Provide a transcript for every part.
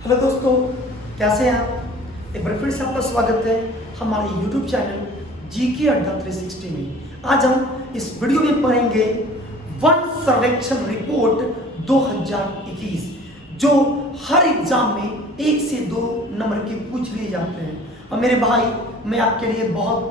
Hello दोस्तों, कैसे हैं आप। एक बार फिर से आपका स्वागत है हमारे YouTube चैनल जीके अड्डा 360 में। आज हम इस वीडियो में पढ़ेंगे वन सर्वेक्षण रिपोर्ट 2021 जो हर एग्जाम में 1 से 2 नंबर के पूछ लिए जाते हैं। और मेरे भाई, मैं आपके लिए बहुत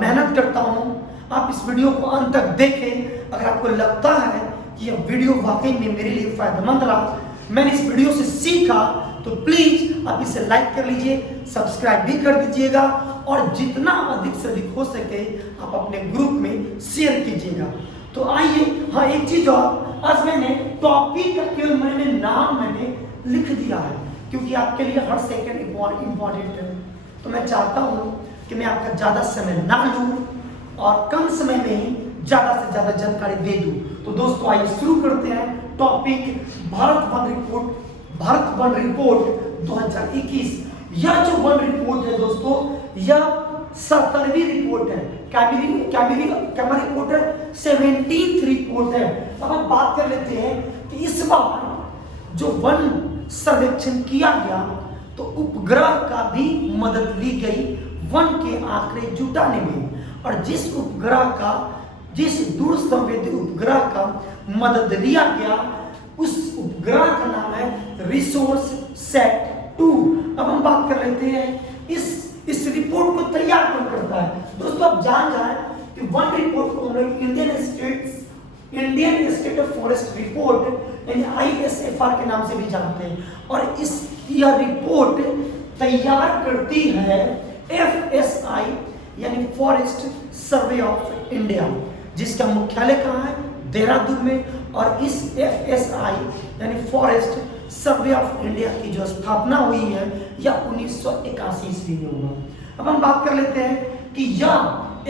मेहनत करता हूँ। आप इस वीडियो को अंत तक देखें। अगर आपको लगता है कि यह वीडियो वाकई में मेरे लिए फायदेमंद रहा, मैंने इस वीडियो से सीखा, तो प्लीज आप इसे लाइक कर लीजिए, सब्सक्राइब भी कर दीजिएगा और जितना अधिक से अधिक हो सके आप अपने ग्रुप में शेयर कीजिएगा। तो आइए, हाँ एक चीज और, आज मैंने टॉपिक का केवल नाम लिख दिया है क्योंकि आपके लिए हर सेकंड इम्पॉर्टेंट है। तो मैं चाहता हूँ कि मैं आपका ज्यादा समय ना लूँ और कम समय में ही ज्यादा से ज्यादा जानकारी दे दूं। तो दोस्तों आइए शुरू करते हैं। Topic Bharat one report 2021। यह जो वन रिपोर्ट है दोस्तों, यह 17वीं रिपोर्ट है। क्या रिपोर्ट है? 17th रिपोर्ट है। अब हम बात कर लेते हैं कि इस बार जो वन सर्वेक्षण किया गया तो उपग्रह का भी मदद ली गई वन के आंकड़े जुटाने में। और जिस दूर संवेदी उपग्रह का मदद लिया गया उस उपग्रह का नाम है रिसोर्स सेट 2। अब हम बात कर लेते हैं इस रिपोर्ट को तैयार कौन करता है। दोस्तों आप जान जाए कि वन रिपोर्ट को हम लोग Indian state of forest report यानी ISFR के नाम से भी जानते हैं। और यह रिपोर्ट तैयार करती है FSI यानी फॉरेस्ट सर्वे ऑफ इंडिया, जिसका मुख्यालय कहाँ है? देहरादून में। और इस FSI यानी फॉरेस्ट सर्वे ऑफ इंडिया की जो स्थापना हुई है यह 1981 ईस्वी में हुआ। अब हम बात कर लेते हैं कि यह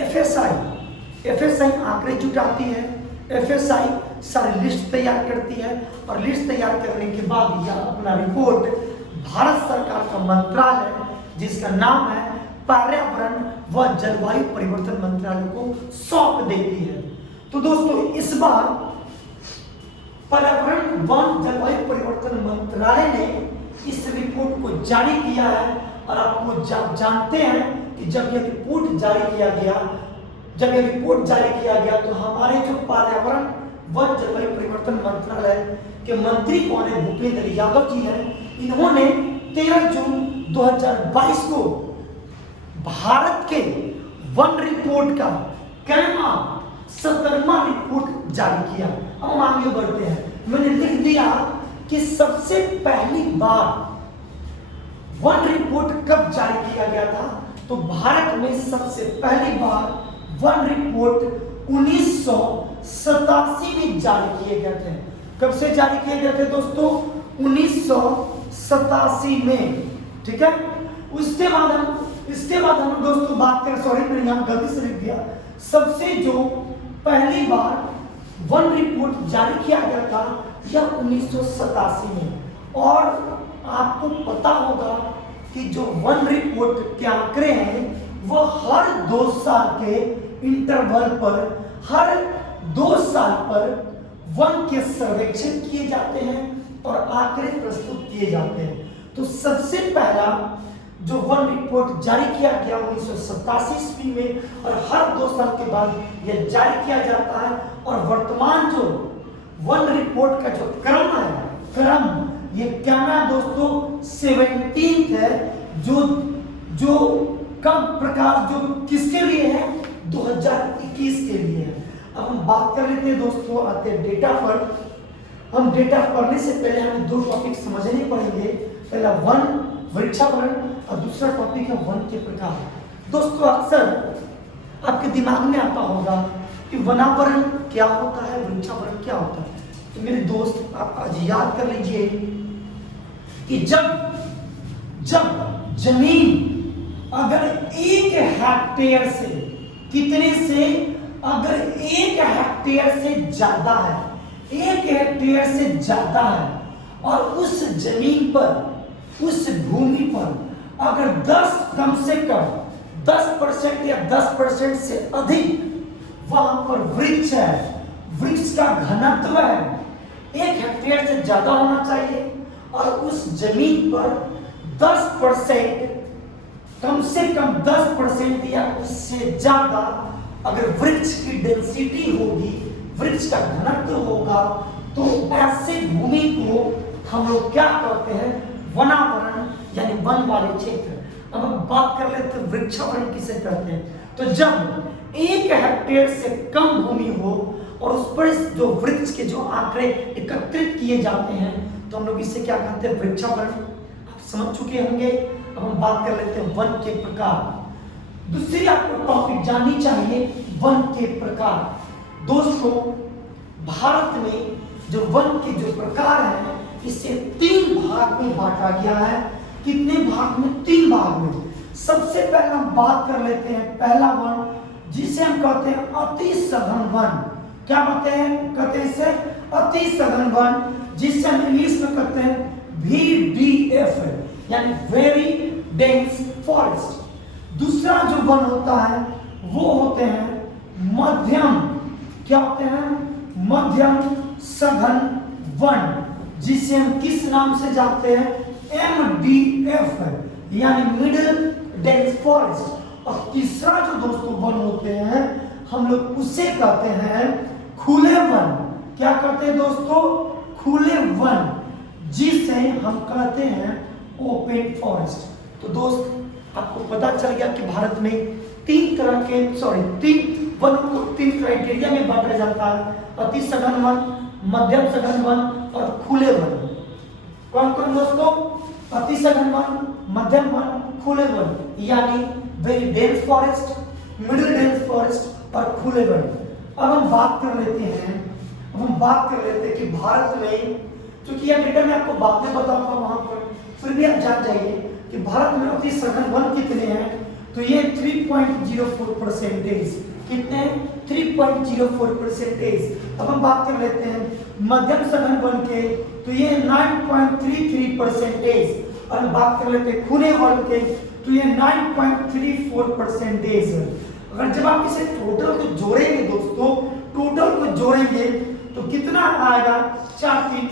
FSI आंकड़े जुटाती है, FSI सारी लिस्ट तैयार करती है और लिस्ट तैयार करने के बाद यह अपना रिपोर्ट भारत सरकार का मंत्रालय जिसका नाम है पर्यावरण व जलवायु परिवर्तन मंत्रालय को सौंप देती है। तो दोस्तों इस बार पर्यावरण वन जलवायु परिवर्तन मंत्रालय ने इस रिपोर्ट को जारी किया है। और आपको जानते हैं कि जब यह रिपोर्ट जारी किया गया तो हमारे जो पर्यावरण वन जलवायु परिवर्तन मंत्रालय के मंत्री कौन है? भूपेंद्र यादव जी हैं। इन्होंने 13 जून 2022 को भारत के वन रिपोर्ट का 17वां रिपोर्ट जारी किया। अब हम आगे बढ़ते हैं। मैंने लिख दिया कि सबसे पहली बार वन रिपोर्ट कब जारी किया गया था। तो भारत में सबसे पहली बार वन रिपोर्ट 1987 में जारी किए गए थे। कब से जारी किए गए थे दोस्तों? 1987 में। ठीक है। इसके बाद हम दोस्तों बात करें, सॉरी मैंने यहाँ गलती से लिख दिया। सबसे जो पहली बार वन रिपोर्ट जारी किया गया था यह 1987 में। और आपको पता होगा कि जो वन रिपोर्ट के आंकड़े हैं वह हर 2 साल के इंटरवल पर, हर 2 साल पर वन के सर्वेक्षण किए जाते हैं और आंकड़े प्रस्तुत किए जाते हैं। तो सबसे पहला जो वन रिपोर्ट जारी किया गया 1987 ईस्वी में और हर 2 साल के बाद यह जारी किया जाता है। और वर्तमान जो वन रिपोर्ट का जो क्रम ये क्या है दोस्तों? 17th है, जो कब प्रकार जो किसके लिए है? 2021 के लिए है। अब हम बात कर लेते हैं दोस्तों, आते हैं डेटा पर। हम डेटा पढ़ने से पहले हमें 2 टॉपिक समझने पड़ेंगे। पहला वन वृक्षावरण और दूसरा टॉपिक है वन के प्रकार। दोस्तों अक्सर आपके दिमाग में आता होगा कि वनावरण क्या होता है, वृक्षावरण क्या होता है। तो मेरे दोस्त आप आज याद कर लीजिए कि जब जमीन अगर 1 हेक्टेयर से कितने से, अगर 1 हेक्टेयर से ज्यादा है, 1 हेक्टेयर से ज्यादा है और उस जमीन पर, उस भूमि पर अगर कम से कम 10% या 10% से अधिक वहां पर वृक्ष है, वृक्ष का घनत्व है 1 हेक्टेयर से ज्यादा होना चाहिए और उस जमीन पर 10%, कम से कम 10% या उससे ज्यादा अगर वृक्ष की डेंसिटी होगी, वृक्ष का घनत्व होगा, तो ऐसे भूमि को हम लोग क्या कहते हैं, वनावरण यानी वन वाले क्षेत्र। अब हम बात कर लेते हैं वृक्षावरण किसे कहते हैं। तो जब 1 हेक्टेयर से कम भूमि हो और उस पर जो वृक्ष के जो आंकड़े एकत्रित किए जाते हैं तो हम लोग इसे क्या कहते हैं, वृक्षावरण। आप समझ चुके होंगे। अब हम बात कर लेते हैं वन के प्रकार। दूसरी आपको टॉपिक जाननी चाहिए, वन के प्रकार। दोस्तों, भारत में जो वन के जो प्रकार है इसे 3 भाग में बांटा गया है। कितने भाग में? 3 भाग में। सबसे पहले हम बात कर लेते हैं पहला वन, जिसे हम कहते हैं अति सघन वन। क्या कहते हैं इसे? अति सघन वन, जिसे हम इंग्लिश में कहते हैं VDF यानी वेरी डेंस फॉरेस्ट। दूसरा जो वन होता है वो होते हैं मध्यम, क्या होते हैं? मध्यम सघन वन, जिसे हम किस नाम से जानते हैं? MDF यानी मिडिल डेंस फॉरेस्ट। और तीसरा जो दोस्तों वन होते हैं हम लोग उसे कहते हैं खुले वन। क्या कहते हैं दोस्तों? खुले वन, जिसे हम कहते हैं ओपन फॉरेस्ट। तो दोस्त, आपको पता चल गया कि भारत में 3 तरह के 3 वन को 3 क्राइटेरिया में बांटा जाता है, अति सघन वन, मध्यम सघन वन और खुले वन। कौन कौन दोस्तों? अति सघन वन, मध्यम वन, खुले वन, यानी very dense forest, middle dense forest और खुले वन। अब हम बात कर लेते हैं कि भारत में, क्योंकि यह डेटा मैं आपको बाद में बताऊंगा वहां पर, फिर भी आप जान जाइए कि भारत में अति सघन वन कितने हैं। तो ये 3.04%। कितने? 3.04%। अब हम बात कर लेते हैं मध्यम सघन वन के, तो ये 9.33%। और हम बात कर लेते हैं खुले वन के, तो ये 9.34%। अगर जब आप इसे टोटल को जोड़ेंगे दोस्तों, टोटल को जोड़ेंगे तो कितना आएगा? 4 3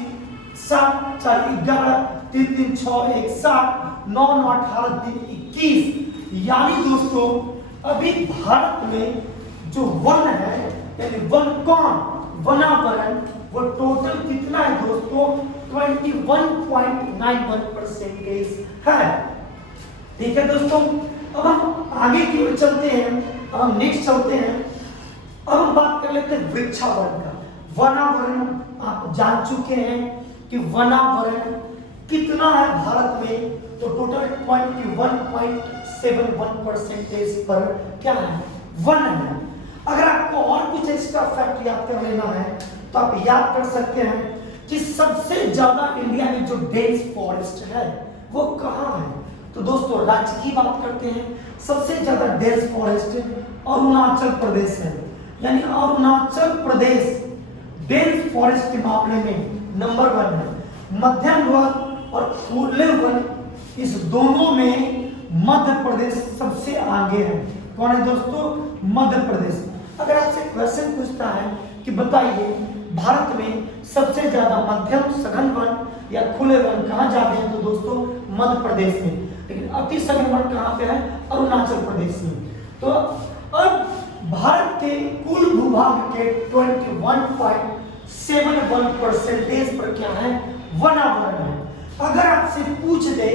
7 4 11 3 3 6 1 7 9 9 18 3 21। यानी दोस्तों अभी भारत में जो वन है, यानी वन कौन? वनावरण, वो टोटल कितना है दोस्तों? 21.91% है। ठीक है दोस्तों, अब हम आगे की ओर चलते हैं। अब हम नेक्स्ट चलते हैं। अब हम बात कर लेते हैं वृक्षावरण का। वनावरण आप जान चुके हैं कि वनावरण कितना है भारत में, तो टोटल 21.71% पर क्या है? वन है। अगर आपको और कुछ एक्स्ट्रा फैक्ट याद कर लेना है तो आप याद कर सकते हैं कि सबसे ज्यादा इंडिया में जो डेंस फॉरेस्ट है वो कहाँ है। तो दोस्तों, राज्य की बात करते हैं, सबसे ज्यादा डेंस फॉरेस्ट अरुणाचल प्रदेश है। यानी अरुणाचल प्रदेश डेंस फॉरेस्ट के मामले में नंबर 1 है। मध्यम वन और खुले वन, इस दोनों में मध्य प्रदेश सबसे आगे है। कौन है दोस्तों? मध्य प्रदेश। अगर आपसे क्वेश्चन पूछता है कि बताइए भारत में सबसे ज्यादा मध्यम सघन वन या खुले वन कहाँ जाते हैं, तो दोस्तों मध्य प्रदेश में। लेकिन अति सघन वन कहाँ पे है? अरुणाचल प्रदेश में। तो अब भारत के कुल भूभाग के 21.71% पर क्या है? वनावरण है। अगर आपसे पूछ दे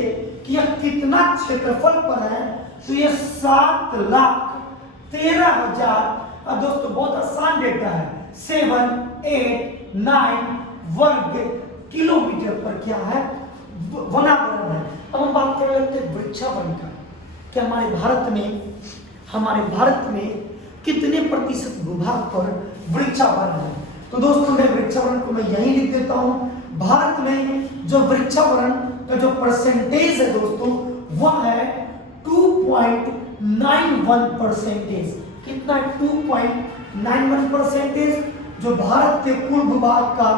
कि यह कितना क्षेत्रफल पर है, तो यह 7,13,000। अब दोस्तों बहुत आसान डेटा है, 789 वर्ग किलोमीटर पर क्या है? वनावरण है। अब हम बात कर लेते हैं वृक्षावरण का कि हमारे भारत में कितने प्रतिशत भूभाग पर वृक्षावरण है। तो दोस्तों मैं वृक्षावरण को मैं यही लिख देता हूं। भारत में जो वृक्षावरण का जो परसेंटेज है दोस्तों वह है 2.91%। कितना है? 2.91%, जो भारत के कुल भूभाग का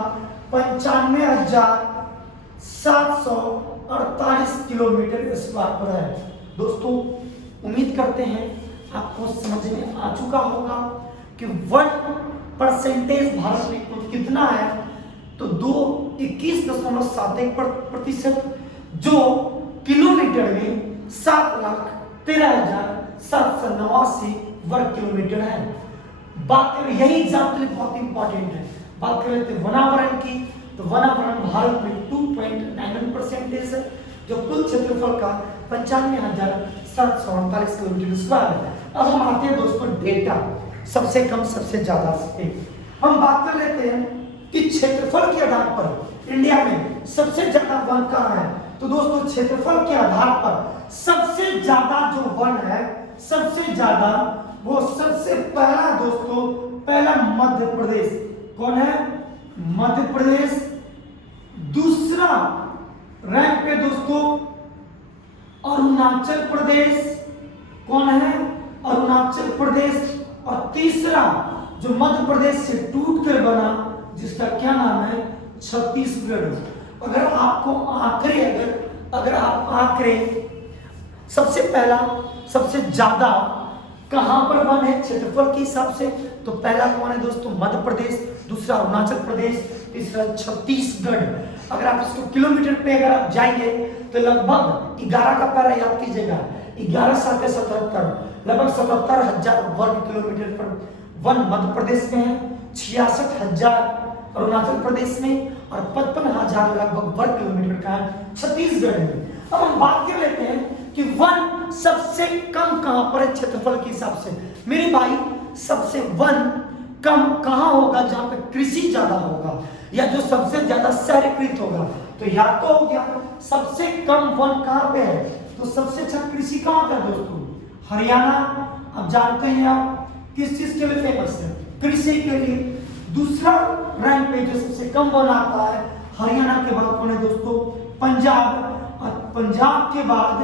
95,748 किलोमीटर स्क्वायर पर है। दोस्तों उम्मीद करते हैं आपको समझ में आ चुका होगा कि 1% भारत में कुल कितना है। तो 21.71%, जो किलोमीटर में 7,13,789 वर्ग किलोमीटर है। बात करें, यही एग्जाम्पल बहुत इंपॉर्टेंट है। बात कर लेते हैं वनावरण की, तो वनावरण भारत में 2.91% है, जो कुल क्षेत्रफल का 95,748 किलोमीटर स्क्वायर है। अब हम आते हैं दोस्तों डेटा, सबसे कम सबसे ज्यादा से। हम बात कर लेते हैं कि क्षेत्रफल के आधार पर इंडिया में सबसे ज्यादा वन कहाँ है। तो दोस्तों क्षेत्रफल के आधार पर सबसे ज्यादा जो वन है, सबसे ज्यादा वो सबसे पहला दोस्तों, पहला मध्य प्रदेश। कौन है? मध्य प्रदेश। दूसरा रैंक पे दोस्तों अरुणाचल प्रदेश। कौन है? अरुणाचल प्रदेश। और तीसरा जो मध्य प्रदेश से टूटकर बना, जिसका क्या नाम है? छत्तीसगढ़। अगर आपको आंकड़े, अगर आप आंकड़े सबसे पहला सबसे ज्यादा कहां पर वन है क्षेत्रफल के हिसाब से, तो पहला कौन है दोस्तों? मध्य प्रदेश। दूसरा अरुणाचल प्रदेश। तीसरा छत्तीसगढ़। अगर आप इसको किलोमीटर पे अगर आप जाएंगे तो लगभग 11 का पहला याद कीजिएगा, 11 7 77, लगभग 77,000 वर्ग किलोमीटर पर वन मध्य प्रदेश में है, 66,000 अरुणाचल प्रदेश में और 55,000 लगभग वर्ग किलोमीटर का छत्तीसगढ़ में। अब हम बात कर लेते हैं कि वन सबसे कम कहां पर है क्षेत्रफल के हिसाब से। मेरे भाई सबसे वन कम कहां होगा? जहां पे कृषि ज्यादा होगा या जो सबसे ज्यादा शहरीकृत होगा। तो या तो हो गया सबसे कम वन कहां पे है, तो सबसे अच्छा कृषि कहां पे है दोस्तों? हरियाणा। अब जानते हैं आप किस चीज के लिए फेमस है? कृषि के लिए। दूसरा रैंक पे जो सबसे कम वन आता है हरियाणा के बाद कौन है दोस्तों? पंजाब। और पंजाब के बाद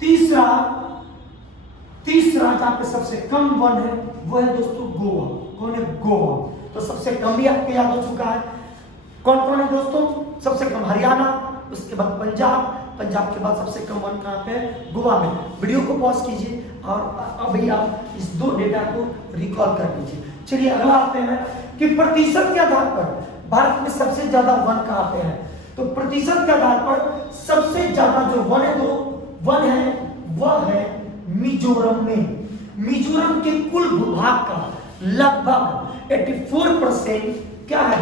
तीसरा जहां पे सबसे कम वन है वो है दोस्तों गोवा। कौन है? गोवा। तो सबसे कम भी आपको याद हो चुका है। कौन कौन है दोस्तों? सबसे कम हरियाणा, उसके बाद पंजाब, पंजाब के बाद सबसे कम वन कहां पे है? गोवा में। वीडियो को पॉज कीजिए और अभी आप इस दो डेटा को रिकॉल कर लीजिए। चलिए अगला आते हैं कि प्रतिशत के आधार पर भारत में सबसे ज्यादा वन कहां पे है। तो प्रतिशत के आधार पर सबसे ज्यादा जो वन है, वह है मिजोरम में। मिजोरम के कुल भूभाग का लगभग 84% क्या है?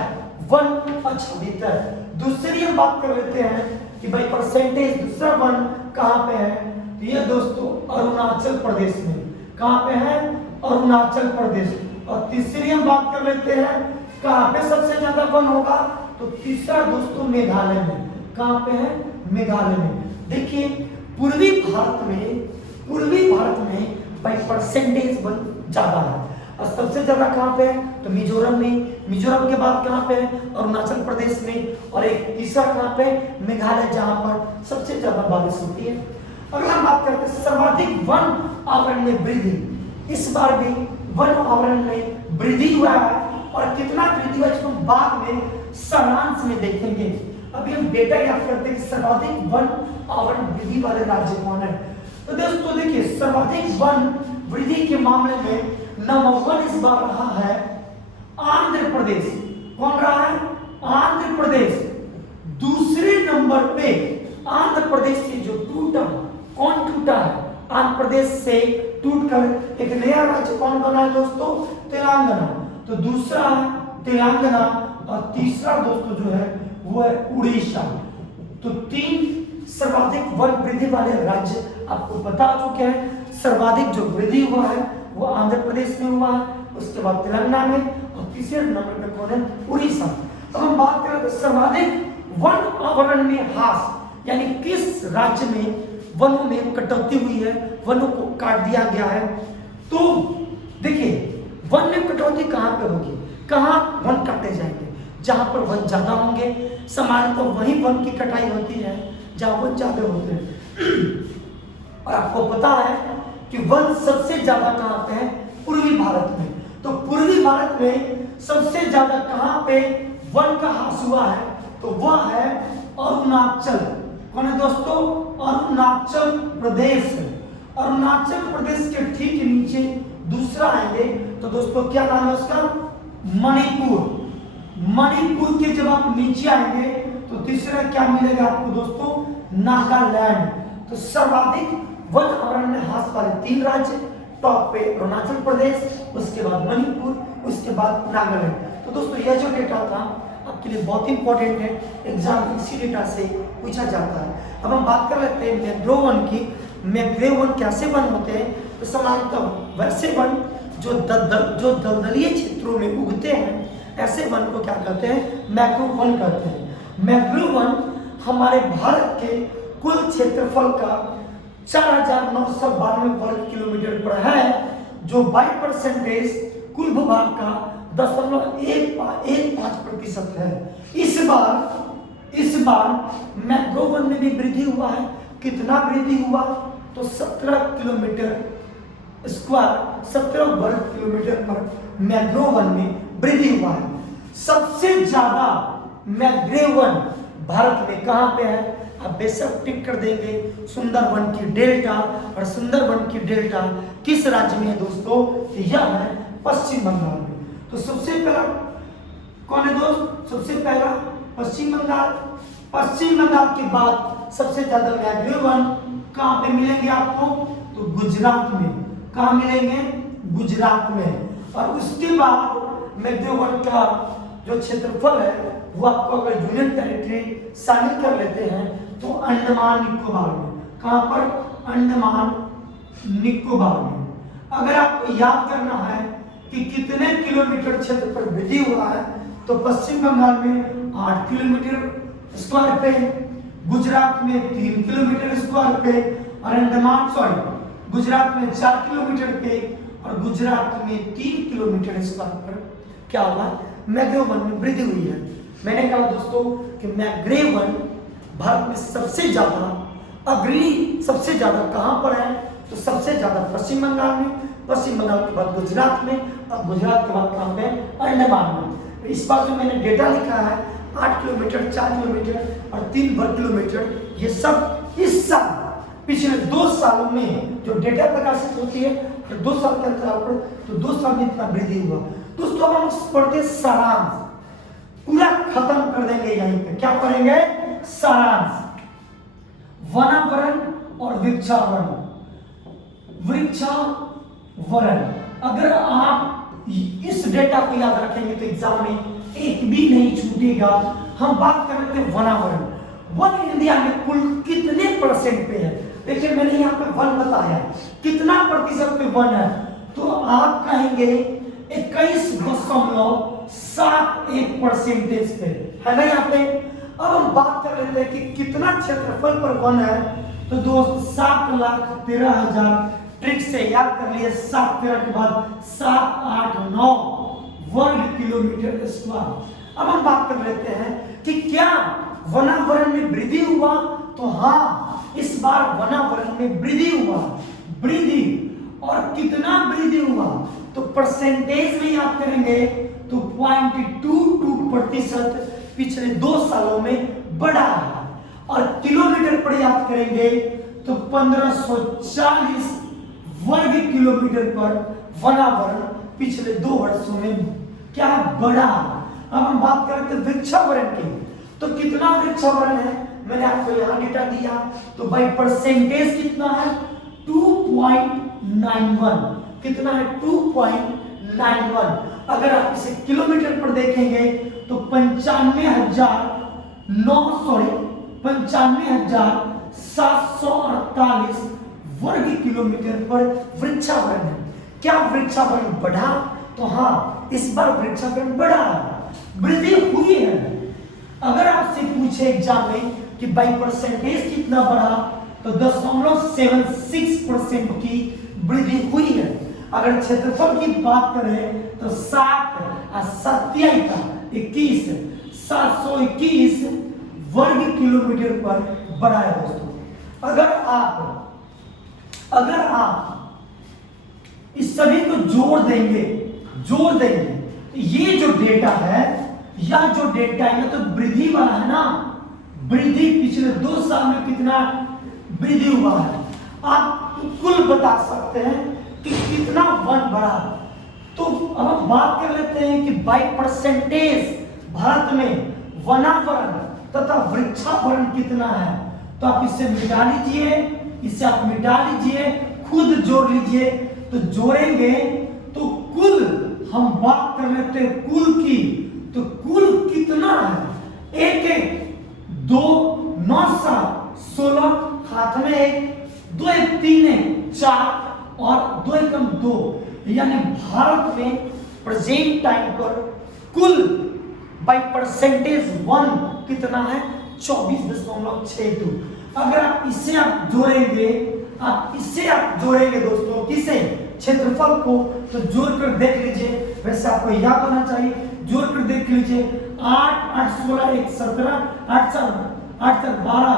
वन आच्छादित है। दूसरी हम बात कर लेते हैं कि भाई परसेंटेज दूसरा वन कहां पे है, तो ये दोस्तों अरुणाचल प्रदेश में। कहां पे है? अरुणाचल प्रदेश। और तीसरी हम बात कर लेते हैं कहां पे सबसे ज्यादा वन होगा, तो तीसरा दोस्तों मेघालय में। कहां पे है? मेघालय में। देखिए पूर्वी भारत में भाई परसेंटेज वन ज्यादा है और सबसे ज्यादा कहां पे है? तो मिजोरम में। मिजोरम के बाद कहां पे है? अरुणाचल प्रदेश में। और एक तीसरा कहां पे? मेघालय, जहां पर सबसे ज्यादा बारिश होती है। अगला हम बात करते हैं सर्वाधिक वन आवरण में वृद्धि। इस बार भी वन आवरण में वृद्धि हुआ है और कितना वृद्धि हुआ इसको बाद में सारांश में देखेंगे। अभी हम डेटा याद करते हैं कि सर्वाधिक वन आवरण वृद्धि वाले राज्य कौन है। तो दोस्तों देखिए सर्वाधिक वन वृद्धि के मामले में नंबर 1 इस बार रहा है आंध्र प्रदेश। कौन रहा है? आंध्र प्रदेश। दूसरे नंबर पे आंध्र प्रदेश से जो टूटा, कौन टूटा है? आंध्र प्रदेश से टूटकर एक नया राज्य कौन बना है दोस्तों? तेलंगाना। तो दूसरा तेलंगाना और तीसरा दोस्तों जो है वो है उड़ीसा। तो 3 सर्वाधिक वन वृद्धि वाले राज्य आपको बता चुके हैं। सर्वाधिक जो वृद्धि हुआ है वो आंध्र प्रदेश में हुआ है, उसके बाद तेलंगाना में और तीसरे नंबर पे कौन है? उड़ीसा। अब हम बात करें तो सर्वाधिक वन आवरण में ह्रास, यानी किस राज्य में वनों में कटौती हुई है, वनों को काट दिया गया है। तो देखिए वन में कटौती कहां पे होगी? कहां वन काटे जाएंगे? जहां पर वन ज्यादा होंगे। सामान्यतः वही वन की कटाई होती है जहां वन ज्यादा होते हैं। और आपको पता है कि वन सबसे ज्यादा कहां पे है? पूर्वी भारत में। तो पूर्वी भारत में सबसे ज्यादा कहां पे वन का ह्रास हुआ है? तो वह है अरुणाचल। कौन है दोस्तों? अरुणाचल प्रदेश। अरुणाचल प्रदेश के ठीक नीचे दूसरा आएंगे तो दोस्तों क्या नाम है उसका? मणिपुर। मणिपुर के जब आप नीचे आएंगे तो तीसरा क्या मिलेगा आपको दोस्तों, नागालैंड। तो सर्वाधिक वन अरण्य हास वाले 3 राज्य, टॉप पे अरुणाचल प्रदेश, उसके बाद मणिपुर, उसके बाद नागालैंड। तो दोस्तों यह जो डेटा था आपके लिए बहुत इंपॉर्टेंट है, एग्जाम इसी डेटा से पूछा जाता है। अब हम बात कर लेते हैं मैंग्रोव वन की। मैंग्रोव वन कैसे वन होते हैं, तो सामान्यतः वैसे वन जो दलदलीय क्षेत्रों में उगते हैं, ऐसे वन को क्या कहते हैं, मैंग्रोव वन कहते हैं। मैंग्रोव वन हमारे भारत के कुल क्षेत्रफल का 4,992 वर्ग किलोमीटर पर है, जो 22% कुल भूभाग का 0.15% है। इस बार मैंग्रोव वन में भी वृद्धि हुआ है। कितना वृद्धि हुआ, तो 17 किलोमीटर स्क्वायर, 17 वर्ग किलोमीटर पर मैंग्रोव वन में वृद्धि हुआ है। सबसे ज्यादा मैंग्रोव वन भारत में कहां पे है, आप बेशक टिक कर देंगे, सुंदरवन की डेल्टा। और सुंदरवन की डेल्टा किस राज्य में है दोस्तों, यह है पश्चिम बंगाल में। तो सबसे पहला कौन है दोस्त, सबसे पहला पश्चिम बंगाल। पश्चिम बंगाल के बाद सबसे ज्यादा मैंग्रोव वन कहां पे मिलेंगे आपको, तो गुजरात में। कहां मिलेंगे, गुजरात में। और उसके बाद मैंग्रोव वन का जो क्षेत्रफल है वो आपको अगर यूनियन टेरिटरी शामिल कर लेते हैं तो अंडमान निकोबार में। कहां पर, अंडमान निकोबार में। अगर आपको याद करना है कि कितने किलोमीटर क्षेत्र पर वृद्धि हुआ है, तो पश्चिम बंगाल में 8 किलोमीटर स्क्वायर पे, गुजरात में 3 किलोमीटर स्क्वायर पे, और गुजरात में 4 किलोमीटर पे, और गुजरात में 3 किलोमीटर स्क्वायर पर क्या हुआ, मैंग्रोव वन में वृद्धि हुई है। मैंने कहा दोस्तों कि मैंग्रोव वन भारत में सबसे ज्यादा अग्रणी, सबसे ज्यादा कहां पर है, तो सबसे ज्यादा पश्चिम बंगाल में, पश्चिम बंगाल के बाद गुजरात में, और गुजरात के बाद कहां पे, अंडमान में। इस बार जो मैंने डेटा लिखा है 8 किलोमीटर, 4 किलोमीटर और 3 वर्ग किलोमीटर, ये सब इस साल पिछले 2 सालों में जो डेटा प्रकाशित होती है, तो 2 साल के अंतराल पर, तो 2 साल में इतना वृद्धि हुआ। दोस्तों हम पढ़ते सारांश, पूरा खत्म कर देंगे यहीं पे। क्या पढ़ेंगे, सारांश, वनावरण और वृक्षावरण। वृक्षावरण, अगर आप इस डेटा को याद रखेंगे तो एग्जाम में एक भी नहीं छूटेगा। हम बात कर रहे थे वनावरण। वन इंडिया में कुल कितने परसेंट पे है, देखिए मैंने यहाँ पे वन बताया, कितना प्रतिशत पे वन है, तो आप कहेंगे 21.71% पे है ना यहाँ पे। अब हम बात कर लेते हैं कि कितना क्षेत्रफल पर वन है, तो दोस्त 7,13,000, ट्रिक से याद कर लिए, 7 13 के बाद 789 वर्ग किलोमीटर स्क्वायर। अब हम बात कर लेते हैं कि क्या वनावरण में वृद्धि हुआ, तो हाँ, इस बार वनावरण में वृद्धि हुआ, वृद्धि। और कितना वृद्धि हुआ, तो परसेंटेज में याद करेंगे तो 0.22% पिछले 2 सालों में बढ़ा है। और किलोमीटर पर याद करेंगे तो 1540 वर्ग किलोमीटर पर वनावरण पिछले 2 वर्षों में क्या बढ़ा। अब हम बात करते हैं वृक्षावरण की, तो कितना वृक्षावरण है, मैंने आपको यहाँ डेटा दिया, तो बाई परसेंटेज कितना है, 2.91। कितना है, 2.91। अगर आप इसे किलोमीटर पर देखेंगे तो 95,748 वर्ग किलोमीटर पर वृक्षावरण है। क्या वृक्षावरण बढ़ा, तो हाँ, इस बार वृक्षावरण बढ़ा है, वृद्धि हुई है। अगर आपसे पूछे एग्जाम में कि बाई परसेंटेज कितना बढ़ा, तो 0.76% की वृद्धि हुई है। अगर क्षेत्रफल की बात करें तो 721 वर्ग किलोमीटर पर बढ़ा है दोस्तों। अगर आप इस सभी को जोड़ देंगे तो ये जो डेटा है, यह जो डेटा है तो वृद्धि वाला है ना, वृद्धि पिछले 2 साल में कितना वृद्धि हुआ है, आप कुल बता सकते हैं कि कितना वन बढ़ा। तो अब हम बात कर लेते हैं कि बाई परसेंटेज भारत में वनावरण तथा वृक्षावरण कितना है? तो आप इसे मिटा लीजिए, इसे आप मिटा लीजिए, खुद जोड़ लीजिए। तो जोड़ेंगे तो कुल हम बात कर लेते हैं कुल की, तो कुल कितना है? एक एक 2 9 7 16, हाथ में 1 2 1 3 1 4 और 2 1 2, यानी भारत में प्रेजेंट टाइम पर कुल बाई परसेंटेज 1 कितना है? 24.62। अगर आप इसे आप जोड़ेंगे दोस्तों, किसे? क्षेत्रफल को, तो जोड़कर देख लीजिए। वैसे आपको याद होना चाहिए, जोड़कर देख लीजिए। 8 8 16 1 17 8 4 12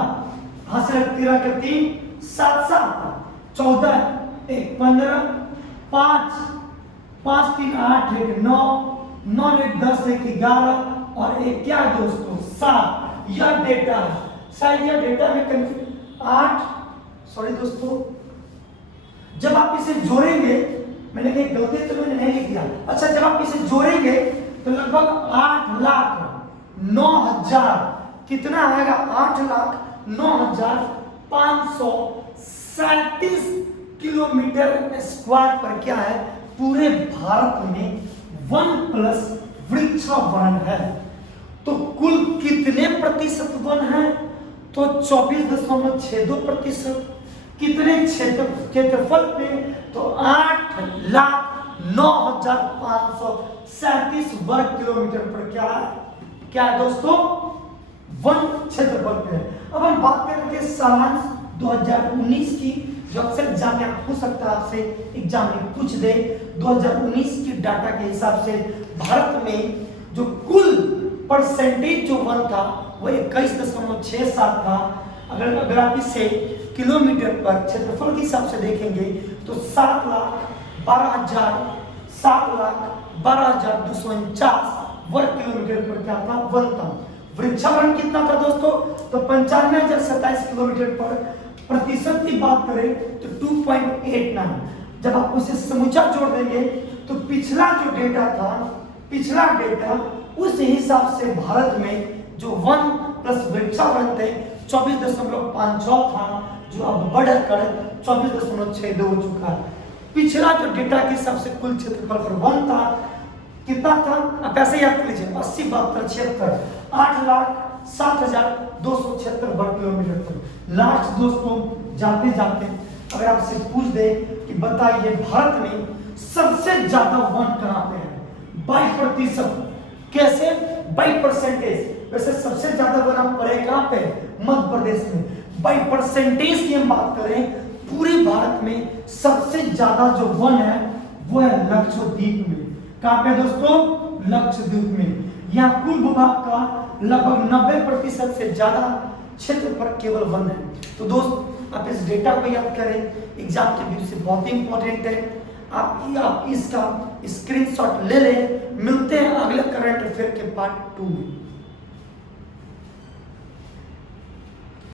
हासिल 13 के 3 7 7 14 1 15 5 5 3 8 1 9 9 1 10 1 11 और एक क्या दोस्तों 7। यह डेटा है। शायद यह डेटा में कंफ्यूज 8 सॉरी दोस्तों, जब आप इसे जोड़ेंगे, मैंने कहीं गलती तो मैंने नहीं लिख दिया। अच्छा, जब आप इसे जोड़ेंगे तो लगभग 8,09,000 कितना आएगा? 8,09,537 किलोमीटर स्क्वायर पर क्या है? पूरे भारत में 1+ वृक्षावरण है। तो कुल कितने प्रतिशत वन है? तो 24.62%। कितने क्षेत्रफल पे? तो 8,09,537 वर्ग किलोमीटर पर क्या है दोस्तों? वन क्षेत्रफल पे है। अब हम बात करेंगे सारांश 2019 की, जो अक्सर एग्जाम में हो सकता है, आपसे एग्जाम में पूछ दे। 2019 की डाटा के हिसाब से भारत में जो कुल परसेंटेज जो वन था वो 21.67 था। अगर आप इसे किलोमीटर पर क्षेत्रफल के हिसाब से देखेंगे तो 7,12,249 वर्ग किलोमीटर पर क्या था? वन था। वृक्षावरण कितना था दोस्तों? तो 95,027 किलोमीटर पर। प्रतिशत की बात करें तो 2.89। जब आप उसे समूचा जोड़ देंगे तो पिछला डेटा उस हिसाब से भारत में जो 1+ वृक्षावरण थे 24.56 था, जो अब बढ़कर 24.62 हो चुका है। पिछला जो डेटा के हिसाब से कुल क्षेत्रफल पर 1 था, कितना था? आप ऐसे याद कर लीजिए, 80 72 76 8,07,276 वर्ग किलोमीटर पर। लास्ट दोस्तों, जाते जाते अगर आपसे पूछ दे कि बताइए भारत में सबसे ज्यादा वन कहाँ पे है? 22%। कैसे? By percentage. वैसे सबसे ज्यादा वन आप पढ़े कहाँ पे? मध्य प्रदेश में। बाई परसेंटेज की हम बात करें, पूरे भारत में सबसे ज्यादा जो वन है वो है लक्षद्वीप में। कहाँ पे दोस्तों? लक्षद्वीप में। यहाँ कुल भूभाग का लगभग 90% से ज्यादा क्षेत्र पर केवल वन है। तो दोस्त, आप इस डेटा को याद करें, एग्जाम के व्यू से बहुत ही इंपॉर्टेंट है। आप इसका स्क्रीनशॉट ले लें। मिलते हैं अगले करंट अफेयर के पार्ट 2 में।